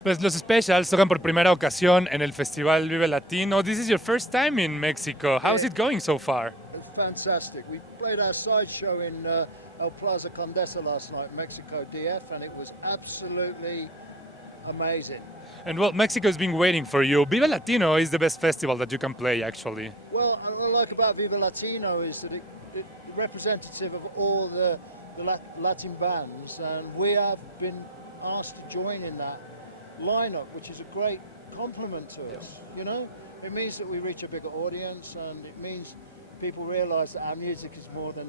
Pues los Specials tocan por primera ocasión en el Festival Vive Latino. This is your first time in Mexico. How's Yeah, it going so far? it's fantastic. We played our side show in El Plaza Condesa last night, Mexico DF, and it was absolutely amazing. And well, Mexico has been waiting for you. Vive Latino is the best festival that you can play, actually. Well, what I like about Viva Latino is that it's representative of all the Latin bands, and we have been asked to join in that lineup, which is a great compliment to us. You know, it means that we reach a bigger audience, and it means people realise that our music is more than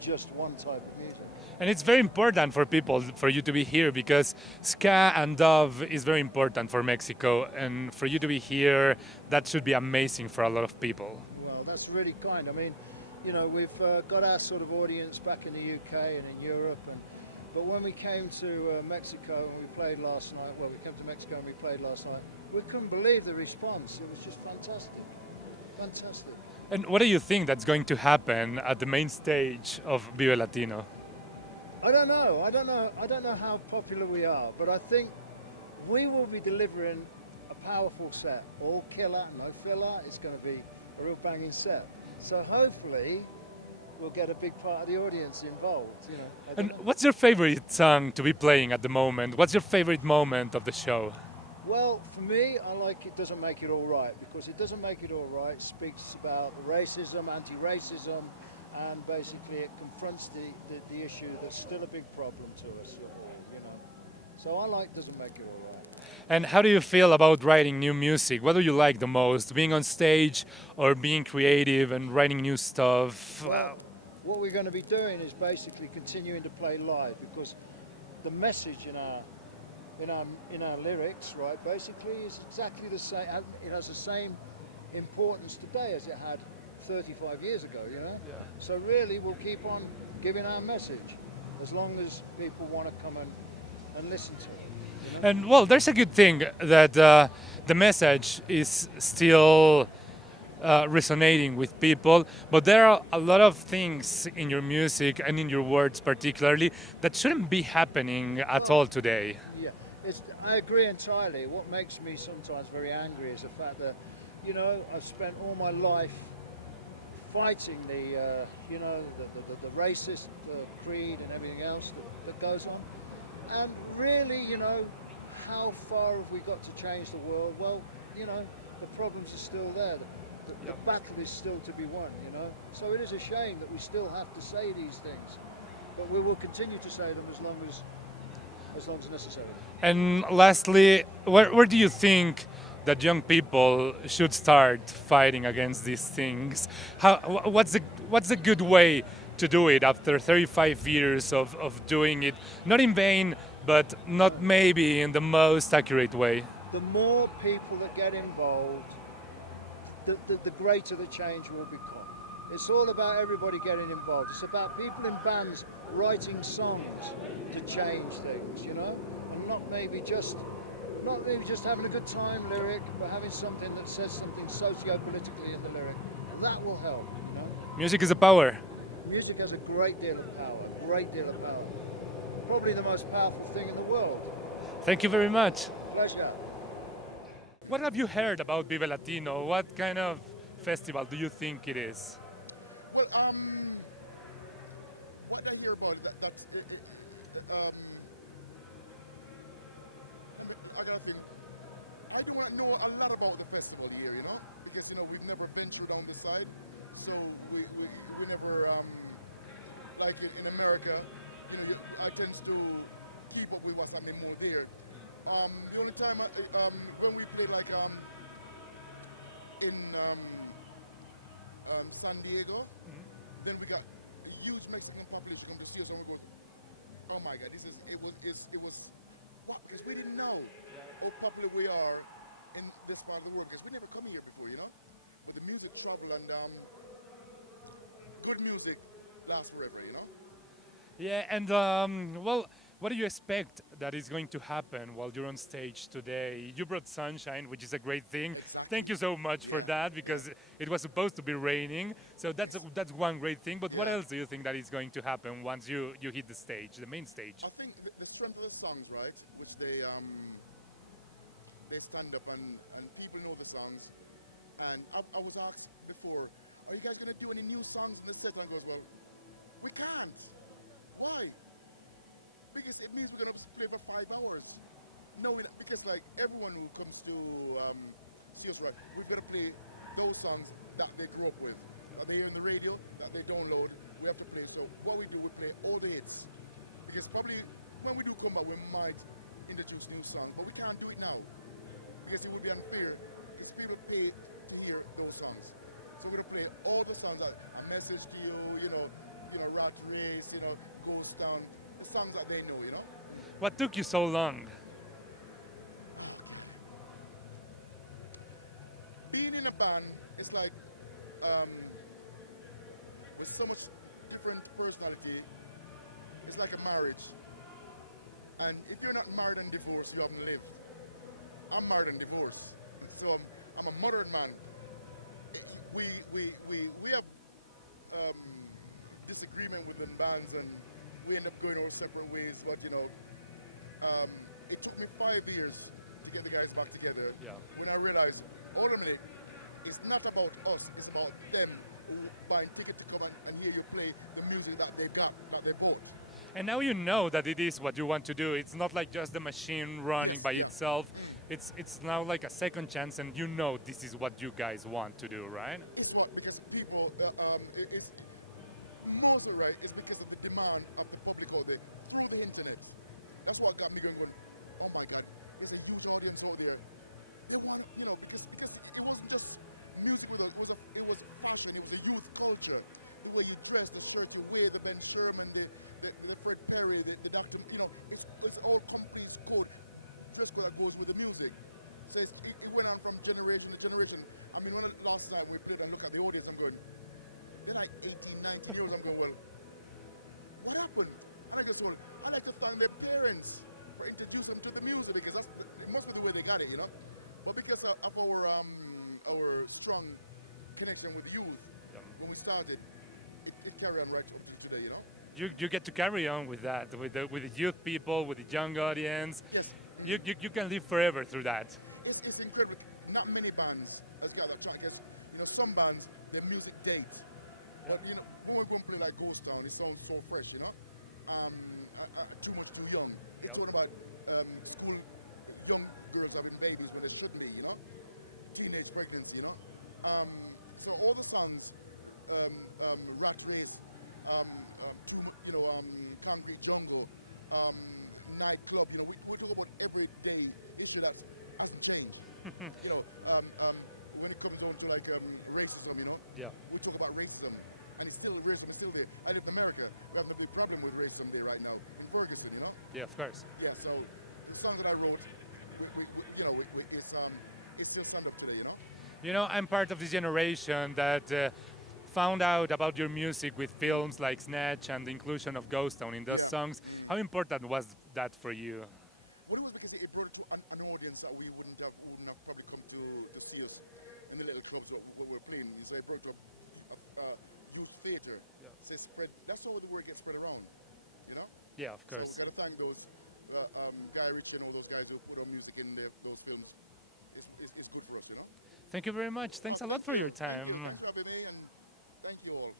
just one type of music. And it's very important for people, for you to be here, because ska and dove is very important for Mexico. And for you to be here, that should be amazing for a lot of people. Well, that's really kind. I mean, you know, we've got our sort of audience back in the UK and in Europe, but when we came to Mexico and we played last night, well, we came to Mexico and we played last night, we couldn't believe the response. It was just fantastic. Fantastic. And what do you think that's going to happen at the main stage of Vive Latino? I don't know. I don't know how popular we are, but I think we will be delivering a powerful set. All killer, no filler. It's going to be a real banging set. So hopefully we'll get a big part of the audience involved. You know. And what's your favorite song to be playing at the moment? What's your favorite moment of the show? Well, for me, I like It Doesn't Make It All Right, because It Doesn't Make It All Right speaks about racism, anti-racism, and basically it confronts the issue that's still a big problem to us, you know. So I like Doesn't Make It All Right. And how do you feel about writing new music? What do you like the most, being on stage or being creative and writing new stuff? Well, what we're going to be doing is basically continuing to play live, because the message in our lyrics, right, basically is exactly the same. It has the same importance today as it had 35 years ago, you know. Yeah. So really, we'll keep on giving our message as long as people want to come and listen to it. You know? And well, there's a good thing that the message is still resonating with people, but there are a lot of things in your music and in your words particularly that shouldn't be happening at all today. Yeah, I agree entirely. What makes me sometimes very angry is the fact that, you know, I've spent all my life fighting the racist creed and everything else that goes on. And really, you know, how far have we got to change the world? Well, you know, the problems are still there. The battle is still to be won, you know. So it is a shame that we still have to say these things, but we will continue to say them as long as necessary. And lastly, where do you think that young people should start fighting against these things? What's the good way to do it after 35 years of doing it, not in vain, but not maybe in the most accurate way? The more people that get involved, the greater the change will become. It's all about everybody getting involved. It's about people in bands writing songs to change things, you know, and not maybe just having a good time lyric, but having something that says something socio-politically in the lyric, and that will help, you know. Music is a power. Music has a great deal of power, great deal of power. Probably the most powerful thing in the world. Thank you very much. Pleasure. What have you heard about Vive Latino? What kind of festival do you think it is? Well, what I hear about that's I gotta think. I don't know a lot about the festival here, you know, because you know we've never been through down this side, so we never like in America. You know, I tend to keep up with what's happening more there. The only time when we play like in San Diego, then we got a huge Mexican population come to see us, and we go, oh my God, it was what? Because we didn't know how popular we are in this part of the world, because we never come here before, you know. But the music travel, and good music lasts forever, you know. Yeah, and well, what do you expect that is going to happen while you're on stage today? You brought sunshine, which is a great thing. Exactly. Thank you so much for that, because it was supposed to be raining. So that's one great thing. But what else do you think that is going to happen once you hit the stage, the main stage? I think the strength of the songs, right, which they they stand up and people know the songs. And I was asked before, are you guys going to do any new songs in the set? And I go, well, we can't. Why? Because it means we're going to play for 5 hours. No, because like everyone who comes to see us, right, we're going to play those songs that they grew up with. That they hear on the radio, that they download, we have to play. So what we do, we play all the hits. Because probably when we do come back, we might introduce new songs, but we can't do it now. Because it would be unfair if people pay to hear those songs. So we're going to play all the songs that A Message to You, Rat Race, Ghost Town, the songs that they know, What took you so long? Being in a band, it's like there's so much different personality. It's like a marriage. And if you're not married and divorced, you haven't lived. I'm married and divorced. So I'm a modern man. We have disagreement within bands and we end up going our separate ways, but it took me 5 years to get the guys back together. Yeah. When I realized, hold on a minute, it's not about us, it's about them who buying tickets to come and hear you play the music that they got, that they bought. And now you know that it is what you want to do. It's not like just the machine running by itself. It's now like a second chance, and you know this is what you guys want to do, right? It's what, because people, it's mostly right, it's because of the demand of the public out there through the internet. That's what got me going, oh my God, there's a huge audience out there. They want, because it wasn't just music, it was fashion, it was the youth culture. The way you dress, the shirt you wear, the Ben Sherman, the Fred Perry, the Dr. It's all complete code. Dress code that goes with the music. So it went on from generation to generation. I mean, when the last time we played and look at the audience, I'm going, they're like 18, 19 years old. I'm going, well, what happened? And I just told, I like to thank their parents for introducing them to the music because it must be the way they got it, But because of our strong connection with the youth, when we started, it carried on right up to today, You get to carry on with that, with the youth people, with the young audience. Yes. You can live forever through that. It's incredible. Not many bands has got that track. Some bands, their music dates. But, when we go and play like Ghost Town, it sounds so fresh, too much too young. We're talking about school, young girls having babies when they shouldn't be, teenage pregnancy, So all the songs, Rat Race, Concrete Jungle, Nightclub, we talk about everyday issue that hasn't changed. When it comes down to like racism, we talk about racism, and racism is still there. I live in America, we have a big problem with racism there right now in Ferguson, Yeah, of course. Yeah, so the song that I wrote, it's still stand up today, I'm part of this generation that found out about your music with films like Snatch and the inclusion of Ghost Town in those songs. How important was that for you? Well, it was because it brought to an audience that we wouldn't have probably come to see us in the little clubs that we were playing. So it brought to youth theatre. Yeah. So spread. That's how the word gets spread around. Yeah, of course. So we got to thank those Guy Ritchie and all those guys who put our music in those films. It's good for us, Thank you very much. Thanks a lot for your time. Thank you for having me, and thank you all.